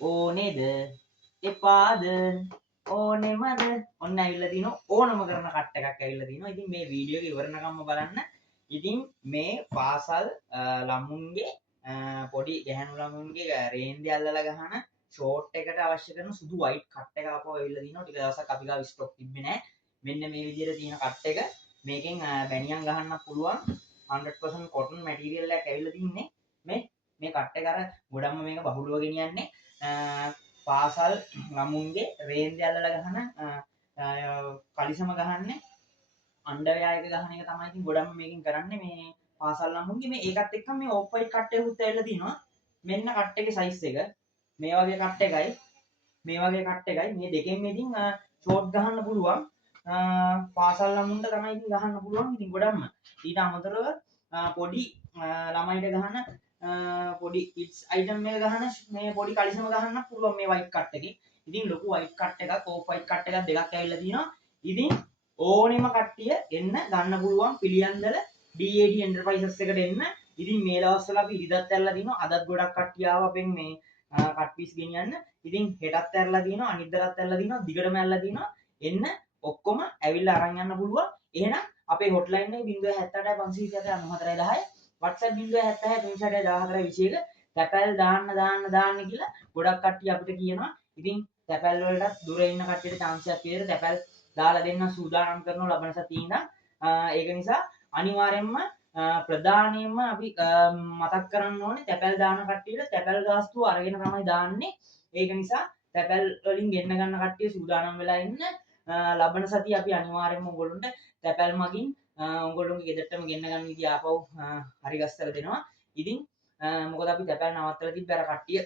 ඕනේද එපාද ඕනෙමද ඔන්න ඇවිල්ලා තිනවා ඕනම කරන කට් එකක් ඇවිල්ලා තිනවා. ඉතින් මේ වීඩියෝ එක ඉවරනකම්ම බලන්න. ඉතින් මේ පාසල් ළමුන්ගේ පොඩි ගැහැණු ළමුන්ගේ රේන්දි අල්ලලා ගහන ෂෝට් එකට අවශ්‍ය කරන සුදු වයිට් කට් එක ආපහු ඇවිල්ලා තිනවා. ටික දවසක් අපි ගාව ස්ටොක් තිබ්බේ නැහැ. මෙන්න මේ විදිහට තියෙන කට් එක. මේකෙන් බැනියම් ගහන්න පුළුවන් 100% cotton material එකක් ඇවිල්ලා තින්නේ. මේ කට් එක අර ගොඩක්ම මේක බහුලව ගෙනියන්නේ පාසල් ළමුන්ගේ රේන්දි අල්ලලා ගහන කලිසම ගහන්නේ අණ්ඩවැය එක ගහන එක තමයි ඉතින් ගොඩක්ම මේකෙන් කරන්නේ මේ පාසල් ළමුන්ගේ මේ ඒකත් එක්ක මේ ඕෆ් වයිට් කට් එකකුත් ඇවිල්ලා තිනවා. මෙන්න කට් එකේ සයිස් එක මේ වගේ කට් එකයි මේ වගේ කට් එකයි මේ දෙකෙන් ඉතින් ෂෝට් ගහන්න පුළුවන්. පාසල් ළමුන්ට තමයි ඉතින් ගහන්න පුළුවන්. ඉතින් ගොඩක්ම ඊට අමතරව පොඩි ළමයිට ගහන පොඩි කිඩ්ස් අයිටම් එක ගහන මේ පොඩි කලිසම ගහන්න පුළුවන් මේ වයිට් කට් එකේ. ඉතින් ලොකු වයිට් කට් එකක් ඕෆ් වයිට් කට් එකක් දෙකක් ඇවිල්ලා තියෙනවා. ඉතින් ඕනෙම කට්ටිය එන්න ගන්න පුළුවන් පිළියන්දල DAD Enterprises එකට එන්න. ඉතින් මේ දවස්වල අපි ඉරිදත් ඇරලා තිනවා. අදත් ගොඩක් කට්ටිය ආව අපෙන් මේ කට් පීස් ගෙනියන්න. ඉතින් හෙටත් ඇරලා තිනවා. අනිද්දාත් ඇරලා තිනවා. දිගටම ඇරලා තිනවා. එන්න ඔක්කොම ඇවිල්ලා අරන් යන්න පුළුවන්. එහෙනම් අපේ හොට්ලයින් එක 078 527 9410 WhatsApp 076 360 1421 තැපැල් දාන්න කියලා ගොඩක් කට්ටිය අපිට කියනවා. ඉතින් තැපැල් වලට දුර ඉන්න කට්ටියට chance එකක් විදිහට තැපැල් දාලා දෙන්න සූදානම් කරනවා ලබන සතියේ ඉඳන්. ඒක නිසා අනිවාර්යයෙන්ම ප්‍රධානියෙන්ම අපි මතක් කරන්න ඕනේ තැපැල් දාන කට්ටියට තැපැල් ගාස්තුව අරගෙන තමයි දාන්නේ. ඒක නිසා තැපැල් වලින් ගෙන්න ගන්න කට්ටිය සූදානම් වෙලා ඉන්න. ලබන සතිය අපි අනිවාර්යයෙන්ම ඔයගොල්ලන්ට තැපැල් මගින් ඔයගොල්ලෝගේ ගෙදරටම ගෙන්න ගන්න විදිහ ආපහු හරි ගස්සලා දෙනවා. ඉතින් මොකද අපි තැපැල් නවත්තලා තිබ්බ අර කට්ටිය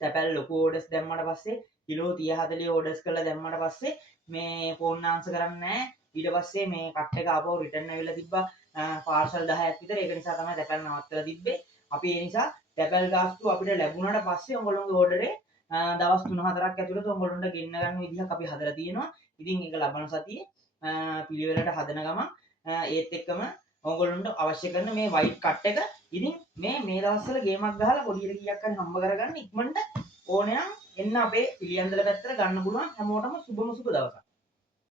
තැපැල් ලොකු ඕඩර්ස් දැම්මට පස්සේ කිලෝ 30 40 ඕඩර්ස් කරලා දැම්මට පස්සේ මේ ෆෝන් ආන්සර් කරන්නේ නැහැ. ඊට පස්සේ මේ කට් එක ආපහු රිටර්න් ඇවිල්ලා තිබ්බා පාර්සල් 10ක් විතර. ඒක නිසා තමයි තැපැල් නවත්තලා තිබ්බේ. අපි ඒ නිසා තැපැල් ගාස්තු අපිට ලැබුණාට පස්සේ ඔයගොල්ලෝගේ ඕඩරේ දවස් 3-4ක් ඇතුළත ඔයගොල්ලන්ට ගෙන්න ගන්න විදිහක් අපි හදලා තියෙනවා. ඉතින් ඒක ලබන සතියේ පිළිවෙලට හදන ගමන් ඒත් එක්කම ඔයගොල්ලන්ට අවශ්‍ය කරන මේ වයිට් කට් එක ඉතින් මේ දවස්වල ගේමක් ගහලා පොඩි කීයක් හරි හම්බ කරගන්න ඉක්මනට ඕනනම් එන්න අපේ පිළියන්දල පැත්තට ගන්න පුළුවන් හැමෝටම සුබම සුබ දවසක්.